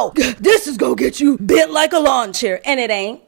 oh, this is gonna get you bent like a lawn chair. And it ain't.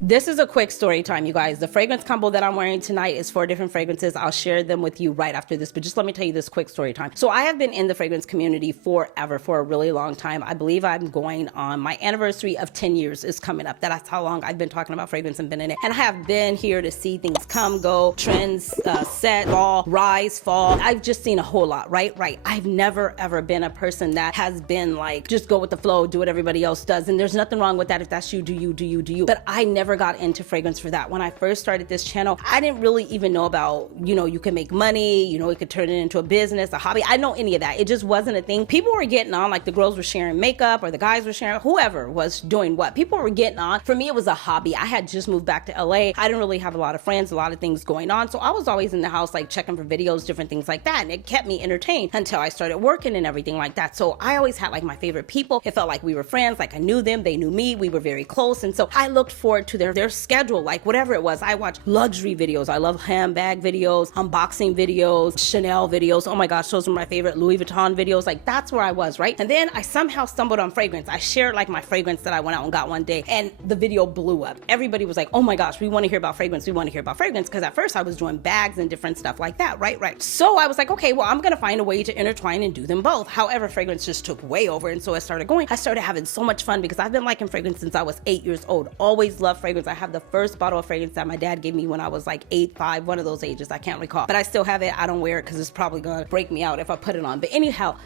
This is a quick story time, you guys. The fragrance combo that I'm wearing tonight is 4 different fragrances. I'll share them with you right after this, but just let me tell you this quick story time. So I have been in the fragrance community forever, for a really long time. I believe I'm going on my anniversary of 10 years is coming up. That's how long I've been talking about fragrance and been in it. And I have been here to see things come, go, trends, set, fall, rise, fall. I've just seen a whole lot, right? I've never, ever been a person that has been like, just go with the flow, do what everybody else does. And there's nothing wrong with that. If that's you, do you, do you, do you. But I never got into fragrance for that. When I first started this channel, I didn't really even know about, you can make money, you could turn it into a business, a hobby. I didn't know any of that. It just wasn't a thing. People were getting on, like the girls were sharing makeup or the guys were sharing, whoever was doing what. People were getting on. For me, it was a hobby. I had just moved back to LA. I didn't really have a lot of friends, a lot of things going on. So I was always in the house, like checking for videos, different things like that. And it kept me entertained until I started working and everything like that. So I always had like my favorite people. It felt like we were friends, like I knew them, they knew me, we were very close. And so I looked forward to their schedule, like whatever it was. I watched luxury videos. I love handbag videos, unboxing videos, Chanel videos. Oh my gosh, those were my favorite. Louis Vuitton videos. Like that's where I was, right? And then I somehow stumbled on fragrance. I shared like my fragrance that I went out and got one day, and the video blew up. Everybody was like, oh my gosh, we want to hear about fragrance. We want to hear about fragrance. Because at first I was doing bags and different stuff like that, right? So I was like, okay, well, I'm going to find a way to intertwine and do them both. However, fragrance just took way over. And so I started going. I started having so much fun because I've been liking fragrance since I was 8 years old. Always loved fragrance. I have the first bottle of fragrance that my dad gave me when I was like 8, 5, one of those ages. I can't recall, but I still have it. I don't wear it because it's probably gonna break me out if I put it on. But anyhow,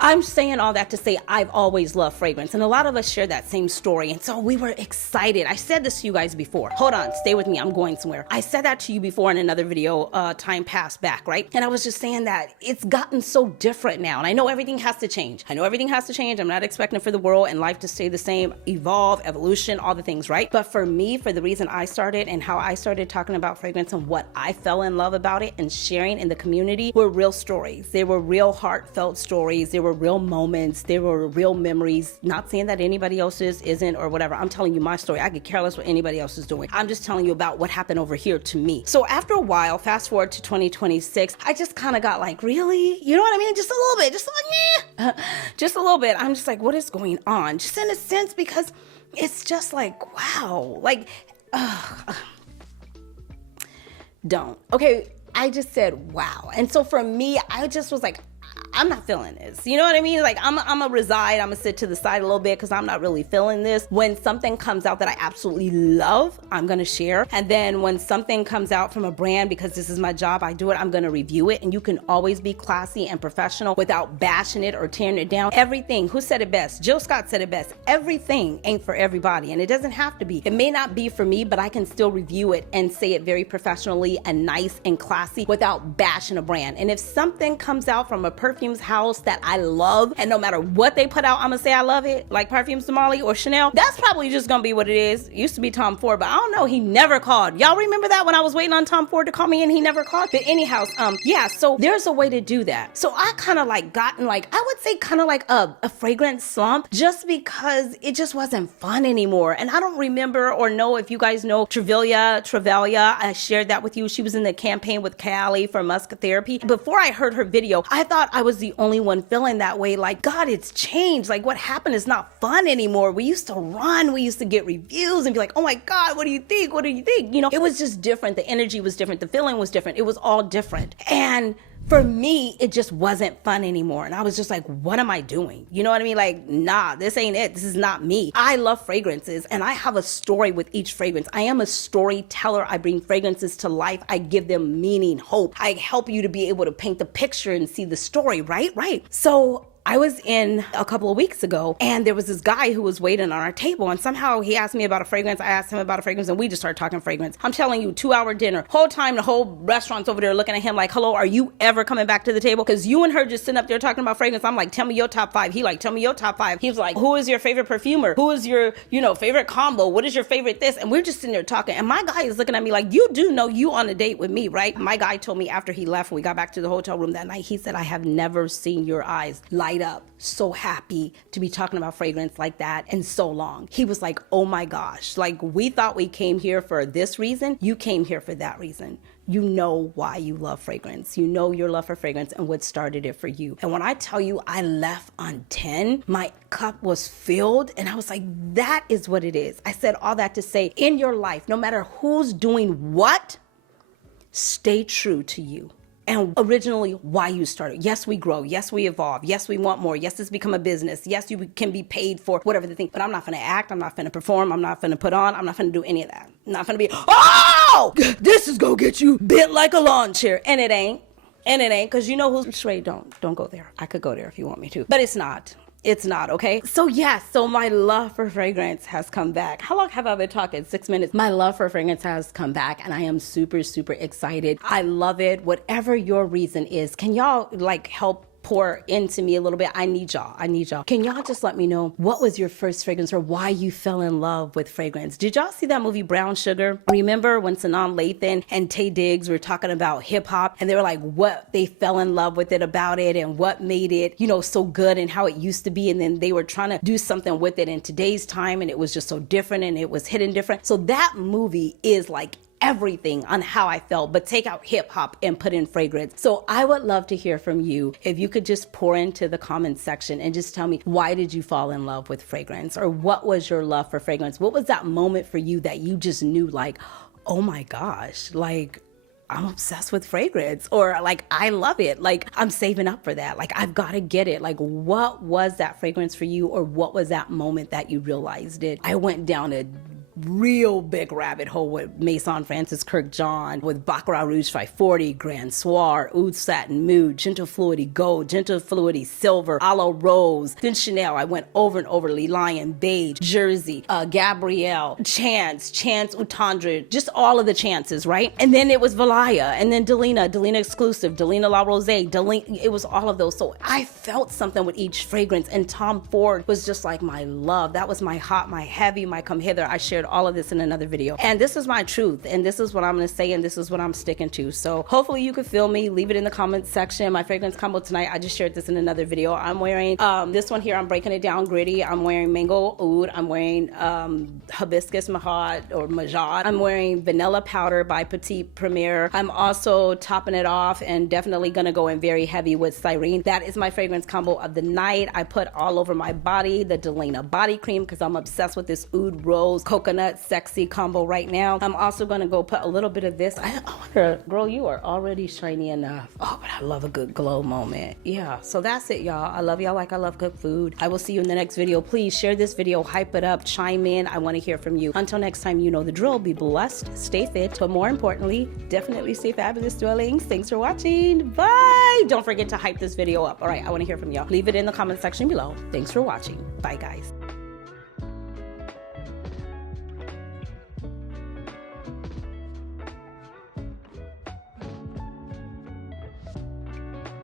I'm saying all that to say I've always loved fragrance, and a lot of us share that same story, and so we were excited. I said this to you guys before. Hold on, stay with me, I'm going somewhere. I said that to you before in another video, time passed back, right? And I was just saying that it's gotten so different now, and I know everything has to change. I'm not expecting for the world and life to stay the same, evolve, evolution, all the things, right? But for me, for the reason I started and how I started talking about fragrance and what I fell in love about it and sharing in the community were real stories. They were real heartfelt stories. They were real moments. They were real memories. Not saying that anybody else's isn't or whatever. I'm telling you my story. I could care less what anybody else is doing. I'm just telling you about what happened over here to me. So after a while, fast forward to 2026, I just kind of got like, really? You know what I mean? Just a little bit. Just like, just a little bit. I'm just like, what is going on? Just in a sense, because it's just like, wow. Like, don't. Okay, I just said, wow. And so for me, I just was like, I'm not feeling this. You know what I mean? Like I'm gonna reside, I'm gonna sit to the side a little bit because I'm not really feeling this. When something comes out that I absolutely love, I'm gonna share. And then when something comes out from a brand, because this is my job, I do it, I'm gonna review it. And you can always be classy and professional without bashing it or tearing it down. Everything, who said it best? Jill Scott said it best. Everything ain't for everybody, and it doesn't have to be. It may not be for me, but I can still review it and say it very professionally and nice and classy without bashing a brand. And if something comes out from a perfumes house that I love, and no matter what they put out, I'm gonna say I love it, like Perfume Somali or Chanel, that's probably just gonna be what it is. It used to be Tom Ford, but I don't know, he never called. Y'all remember that when I was waiting on Tom Ford to call me and he never called? But anyhow, yeah, so there's a way to do that. So I kind of like gotten like, I would say kind of like a fragrance slump, just because it just wasn't fun anymore. And I don't remember or know if you guys know Trevelia. I shared that with you. She was in the campaign with Cali for Musk Therapy. Before I heard her video, I thought I was the only one feeling that way. Like, God, it's changed. Like, what happened is not fun anymore. We used to run. We used to get reviews and be like, oh my God, what do you think? What do you think? You know, it was just different. The energy was different. The feeling was different. It was all different. And for me, it just wasn't fun anymore. And I was just like, what am I doing? You know what I mean? Like, nah, this ain't it. This is not me. I love fragrances and I have a story with each fragrance. I am a storyteller. I bring fragrances to life. I give them meaning, hope. I help you to be able to paint the picture and see the story, right? So I was in a couple of weeks ago and there was this guy who was waiting on our table, and somehow he asked me about a fragrance. I asked him about a fragrance and we just started talking fragrance. I'm telling you, 2-hour dinner. Whole time the whole restaurant's over there looking at him like, hello, are you ever coming back to the table? Because you and her just sitting up there talking about fragrance. I'm like, tell me your top 5. He like, tell me your top 5. He was like, who is your favorite perfumer? Who is your, favorite combo? What is your favorite this? And we're just sitting there talking. And my guy is looking at me like, you do know you on a date with me, right? My guy told me after he left, when we got back to the hotel room that night, he said, I have never seen your eyes like light up, so happy to be talking about fragrance like that in so long. He was like, oh my gosh, like we thought we came here for this reason. You came here for that reason. You know why you love fragrance. You know your love for fragrance and what started it for you. And when I tell you I left on 10, my cup was filled and I was like, that is what it is. I said all that to say, in your life, no matter who's doing what, stay true to you. And originally why you started. Yes, we grow. Yes, we evolve. Yes, we want more. Yes, it's become a business. Yes, you can be paid for whatever the thing. But I'm not going to act. I'm not going to perform. I'm not going to put on. I'm not going to do any of that. I'm not going to be, oh, this is going to get you bent like a lawn chair. And it ain't. And it ain't. Because you know who's straight. Don't go there. I could go there if you want me to. But it's not. It's not, okay? So yes, so my love for fragrance has come back. How long have I been talking? 6 minutes. My love for fragrance has come back and I am super, super excited. I love it. Whatever your reason is, can y'all like help pour into me a little bit? I need y'all. Can y'all just let me know what was your first fragrance or why you fell in love with fragrance? Did y'all see that movie Brown Sugar? Remember when Sanaa Lathan and Taye Diggs were talking about hip hop and they were like what they fell in love with it about it and what made it, you know, so good and how it used to be, and then they were trying to do something with it in today's time and it was just so different and it was hidden different. So that movie is like everything on how I felt, but take out hip hop and put in fragrance. So I would love to hear from you. If you could just pour into the comment section and just tell me, why did you fall in love with fragrance? Or what was your love for fragrance? What was that moment for you that you just knew like, oh my gosh, like I'm obsessed with fragrance, or like, I love it. Like I'm saving up for that. Like I've got to get it. Like what was that fragrance for you? Or what was that moment that you realized it? I went down a real big rabbit hole with Maison Francis Kirk John, with Baccarat Rouge 540, Grand Soir, Oud Satin Mood, Gentle Fluidity Gold, Gentle Fluidity Silver, Aloe Rose. Then Chanel, I went over and over, Le Lion, Beige, Jersey, Gabrielle, Chance Outandre, just all of the chances, right? And then it was Valaya, and then Delina Exclusive, Delina La Rose, it was all of those. So I felt something with each fragrance, and Tom Ford was just like my love. That was my hot, my heavy, my come hither. I shared all of this in another video. And this is my truth. And this is what I'm going to say. And this is what I'm sticking to. So hopefully you can feel me. Leave it in the comments section. My fragrance combo tonight, I just shared this in another video. I'm wearing this one here. I'm breaking it down gritty. I'm wearing Mango Oud. I'm wearing Hibiscus Majad. I'm wearing Vanilla Powder by Petite Premier. I'm also topping it off and definitely going to go in very heavy with Cyrene. That is my fragrance combo of the night. I put all over my body the Delina body cream because I'm obsessed with this Oud Rose Coconut Sexy combo right now. I'm also going to go put a little bit of this. I wonder, girl, you are already shiny enough. Oh, but I love a good glow moment. Yeah, so that's it, y'all. I love y'all like I love cooked food. I will see you in the next video. Please share this video, hype it up, chime in. I want to hear from you. Until next time, you know the drill. Be blessed, stay fit, but more importantly, definitely stay fabulous, dwellings. Thanks for watching. Bye. Don't forget to hype this video up. All right, I want to hear from y'all. Leave it in the comment section below. Thanks for watching. Bye, guys.